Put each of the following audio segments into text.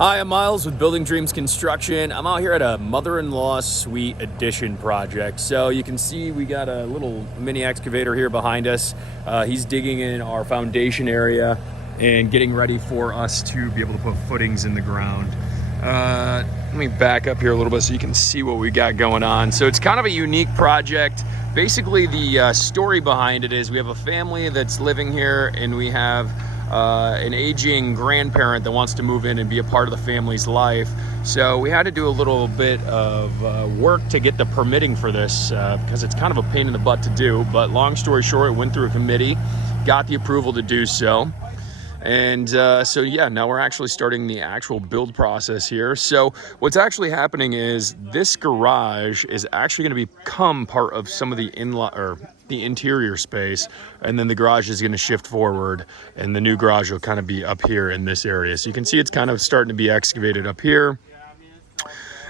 Hi, I'm Miles with Building Dreams Construction. I'm out here at a mother-in-law suite addition project. So you can see we got a little mini excavator here behind us. He's digging in our foundation area and getting ready for us to be able to put footings in the ground. Let me back up here a little bit so you can see what we got going on. So it's kind of a unique project. Basically, the story behind it is we have a family that's living here, and we have an aging grandparent that wants to move in and be a part of the family's life. So we had to do a little bit of work to get the permitting for this because it's kind of a pain in the butt to do. But long story short, it went through a committee, got the approval to do so. And so yeah, now we're actually starting the actual build process here. So what's actually happening is this garage is actually going to become part of some of the the interior space, and then the garage is going to shift forward, and the new garage will kind of be up here in this area. So you can see it's kind of starting to be excavated up here.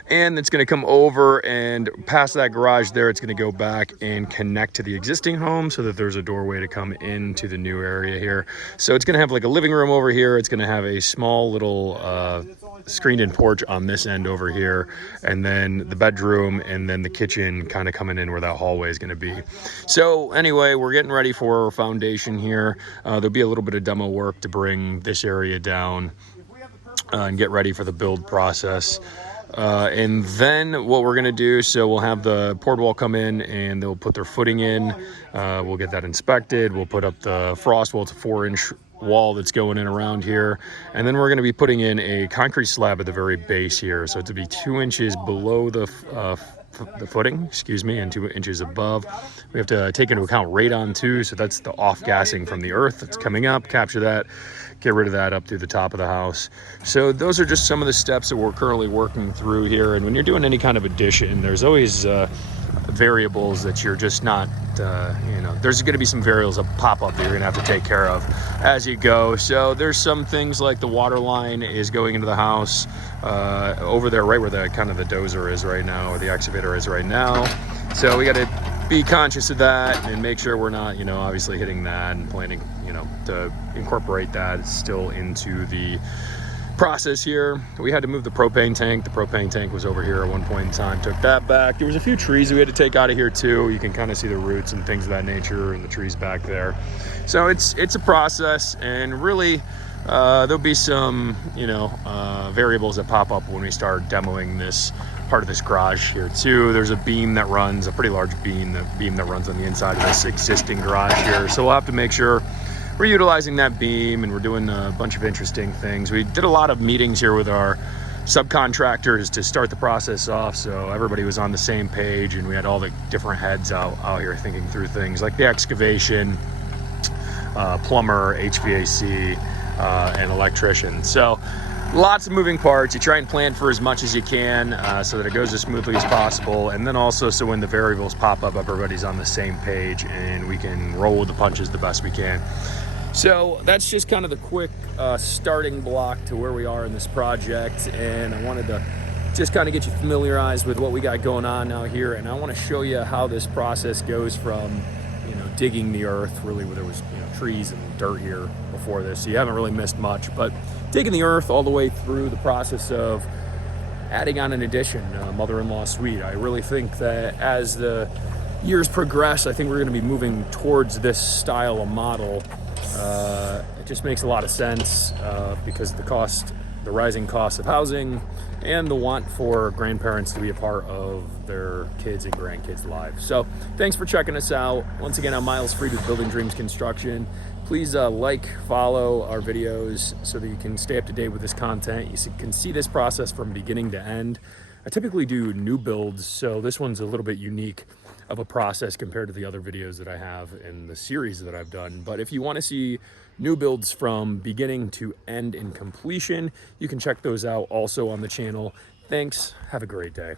And it's going to come over and past that garage there, it's going to go back and connect to the existing home so that there's a doorway to come into the new area here. So it's going to have like a living room over here. It's going to have a small little screened-in porch on this end over here, and then the bedroom, and then the kitchen kind of coming in where that hallway is going to be. So anyway, we're getting ready for our foundation here. There'll be a little bit of demo work to bring this area down and get ready for the build process. And then what we're going to do, so we'll have the poured wall come in and they'll put their footing in. We'll get that inspected. We'll put up the frost wall. It's a 4-inch wall that's going in around here. And then we're going to be putting in a concrete slab at the very base here. So to be 2 inches below the footing, and 2 inches above. We have to take into account radon too. So that's the off-gassing from the earth that's coming up, capture that, get rid of that up through the top of the house. So those are just some of the steps that we're currently working through here. And when you're doing any kind of addition, there's always variables that you're just not, there's going to be some variables that pop up that you're going to have to take care of as you go. So there's some things like the water line is going into the house over there, right where the kind of the dozer is right now, or the excavator is right now. So we got to be conscious of that and make sure we're not, obviously hitting that, and planning, to incorporate that still into the process here. We had to move the propane tank. The propane tank was over here at one point in time, took that back. There was a few trees we had to take out of here too. You can kind of see the roots and things of that nature, and the trees back there. So it's a process, and really there'll be some variables that pop up when we start demoing this part of this garage here too. There's a beam that runs, a pretty large beam that runs on the inside of this existing garage here. So we'll have to make sure we're utilizing that beam, and we're doing a bunch of interesting things. We did a lot of meetings here with our subcontractors to start the process off, so everybody was on the same page, and we had all the different heads out here thinking through things like the excavation, plumber, HVAC, and electrician. So lots of moving parts. You try and plan for as much as you can so that it goes as smoothly as possible, and then also so when the variables pop up, everybody's on the same page and we can roll with the punches the best we can. So that's just kind of the quick starting block to where we are in this project, and I wanted to just kind of get you familiarized with what we got going on now here, and I want to show you how this process goes from digging the earth, really where there was trees and dirt here before this, so you haven't really missed much, but digging the earth all the way through the process of adding on an addition, mother-in-law suite. I really think that as the years progress, I think we're going to be moving towards this style of model. It just makes a lot of sense because the rising cost of housing, and the want for grandparents to be a part of their kids' and grandkids' lives. So thanks for checking us out. Once again, I'm Miles Freed with Building Dreams Construction. Please follow our videos so that you can stay up to date with this content. You can see this process from beginning to end. I typically do new builds, so this one's a little bit unique of a process compared to the other videos that I have in the series that I've done. But if you want to see new builds from beginning to end in completion, you can check those out also on the channel. Thanks. Have a great day.